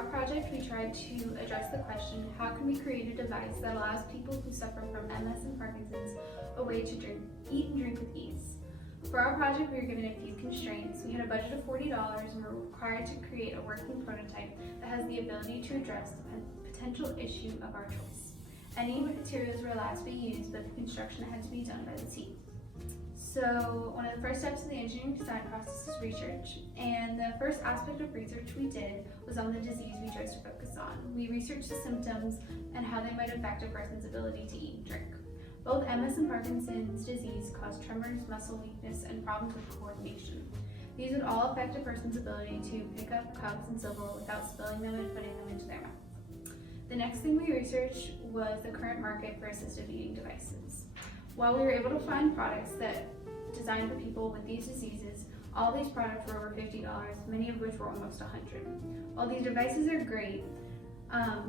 our project, we tried to address the question, how can we create a device that allows people who suffer from MS and Parkinson's a way to eat and drink with ease? For our project, we were given a few constraints. We had a budget of $40 and were required to create a working prototype that has the ability to address the potential issue of our choice. Any materials were allowed to be used, but the construction had to be done by the team. So one of the first steps of the engineering design process is research, and the first aspect of research we did was on the disease we chose to focus on. We researched the symptoms and how they might affect a person's ability to eat and drink. Both MS and Parkinson's disease cause tremors, muscle weakness, and problems with coordination. These would all affect a person's ability to pick up cups and silverware without spilling them and putting them into their mouth. The next thing we researched was the current market for assistive eating devices. While we were able to find products that designed for people with these diseases, all these products were over $50, many of which were almost $100. While these devices are great,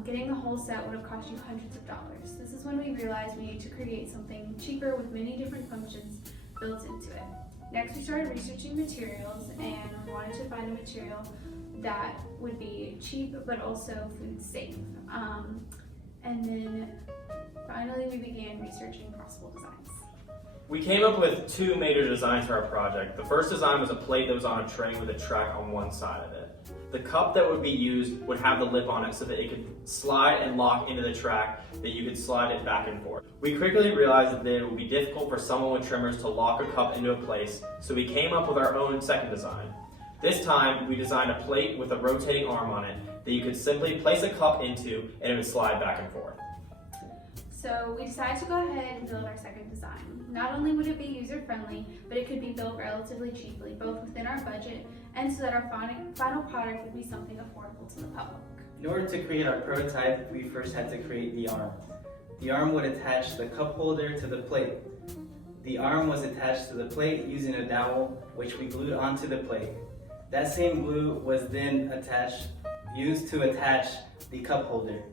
getting the whole set would have cost you hundreds of dollars. This is when we realized we need to create something cheaper with many different functions built into it. Next, we started researching materials, and we wanted to find a material that would be cheap but also food safe. And then finally, we began researching possible designs. We came up with two major designs for our project. The first design was a plate that was on a tray with a track on one side of it. The cup that would be used would have the lip on it so that it could slide and lock into the track, that you could slide it back and forth. We quickly realized that it would be difficult for someone with tremors to lock a cup into a place, so we came up with our own second design. This time, we designed a plate with a rotating arm on it that you could simply place a cup into and it would slide back and forth. So we decided to go ahead and build our second design. Not only would it be user-friendly, but it could be built relatively cheaply, both within our budget and so that our final product would be something affordable to the public. In order to create our prototype, we first had to create the arm. The arm would attach the cup holder to the plate. The arm was attached to the plate using a dowel, which we glued onto the plate. That same glue was then used to attach the cup holder.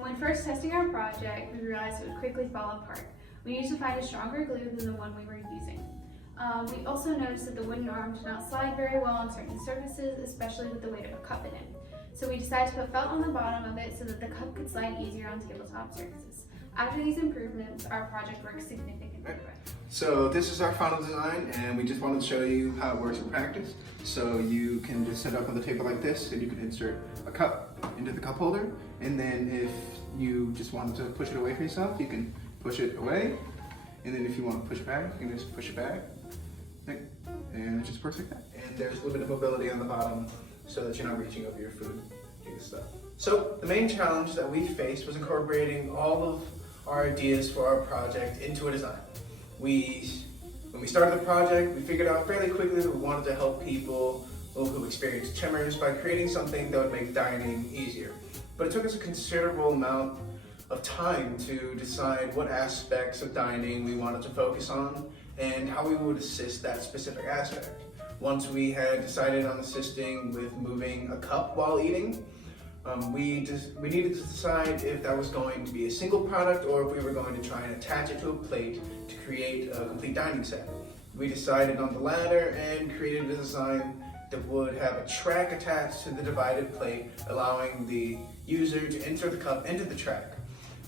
When first testing our project, we realized it would quickly fall apart. We needed to find a stronger glue than the one we were using. We also noticed that the wooden arm did not slide very well on certain surfaces, especially with the weight of a cup in it. So we decided to put felt on the bottom of it so that the cup could slide easier on tabletop surfaces. After these improvements, our project worked significantly better. So this is our final design, and we just wanted to show you how it works in practice. So you can just set up on the table like this, and you can insert a cup into the cup holder, and then if you just wanted to push it away from yourself, you can push it away, and then if you want to push it back, you can just push it back, and it just works like that. And there's limited mobility on the bottom so that you're not reaching over your food to get stuff. So the main challenge that we faced was incorporating all of our ideas for our project into a design. When we started the project, we figured out fairly quickly that we wanted to help people who experience tremors by creating something that would make dining easier. But it took us a considerable amount of time to decide what aspects of dining we wanted to focus on and how we would assist that specific aspect. Once we had decided on assisting with moving a cup while eating, we needed to decide if that was going to be a single product or if we were going to try and attach it to a plate to create a complete dining set. We decided on the latter and created a design that would have a track attached to the divided plate, allowing the user to insert the cup into the track.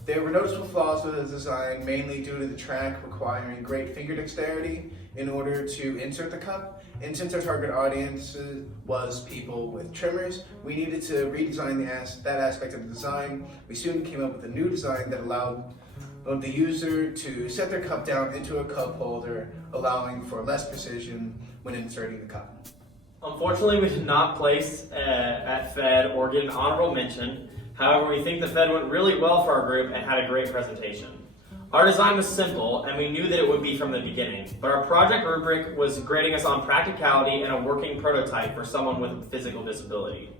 There were noticeable flaws with the design, mainly due to the track requiring great finger dexterity in order to insert the cup. And since our target audience was people with tremors, we needed to redesign that aspect of the design. We soon came up with a new design that allowed the user to set their cup down into a cup holder, allowing for less precision when inserting the cup. Unfortunately, we did not place at FEDD or get an honorable mention. However, we think the FEDD went really well for our group and had a great presentation. Our design was simple, and we knew that it would be from the beginning, but our project rubric was grading us on practicality and a working prototype for someone with a physical disability.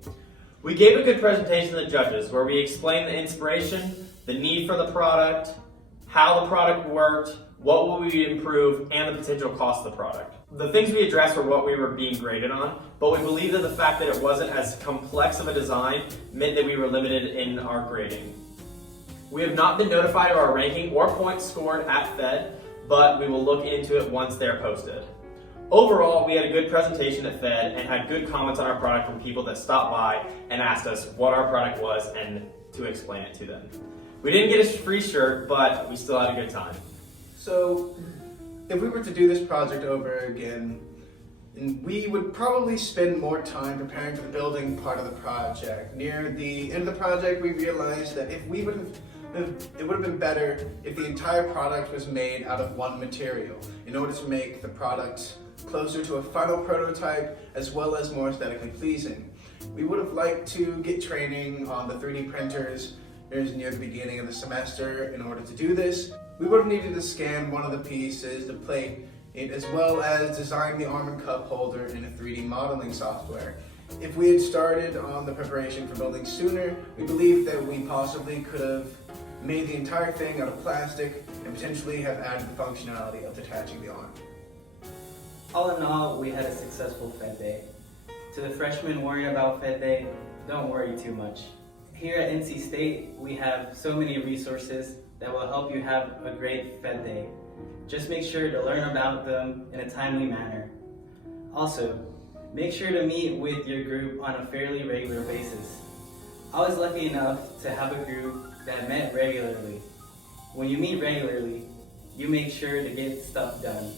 We gave a good presentation to the judges where we explained the inspiration, the need for the product, how the product worked, what will we improve, and the potential cost of the product. The things we addressed were what we were being graded on, but we believe that the fact that it wasn't as complex of a design meant that we were limited in our grading. We have not been notified of our ranking or points scored at FEDD, but we will look into it once they're posted. Overall, we had a good presentation at FED and had good comments on our product from people that stopped by and asked us what our product was and to explain it to them. We didn't get a free shirt, but we still had a good time. So, if we were to do this project over again, we would probably spend more time preparing for the building part of the project. Near the end of the project, we realized that it would have been better if the entire product was made out of one material in order to make the product closer to a final prototype as well as more aesthetically pleasing. We would have liked to get training on the 3D printers near the beginning of the semester in order to do this. We would have needed to scan one of the pieces, the plate, as well as design the arm and cup holder in a 3D modeling software. If we had started on the preparation for building sooner, we believe that we possibly could have made the entire thing out of plastic and potentially have added the functionality of detaching the arm. All in all, we had a successful FED Day. To the freshmen worrying about FED Day, don't worry too much. Here at NC State, we have so many resources that will help you have a great FED Day. Just make sure to learn about them in a timely manner. Also, make sure to meet with your group on a fairly regular basis. I was lucky enough to have a group that met regularly. When you meet regularly, you make sure to get stuff done.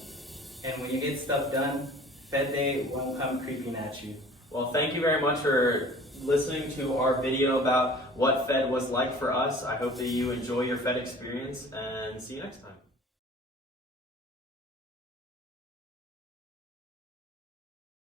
And when you get stuff done, FED Day won't come creeping at you. Well, thank you very much for listening to our video about what FED was like for us. I hope that you enjoy your FED experience and see you next time.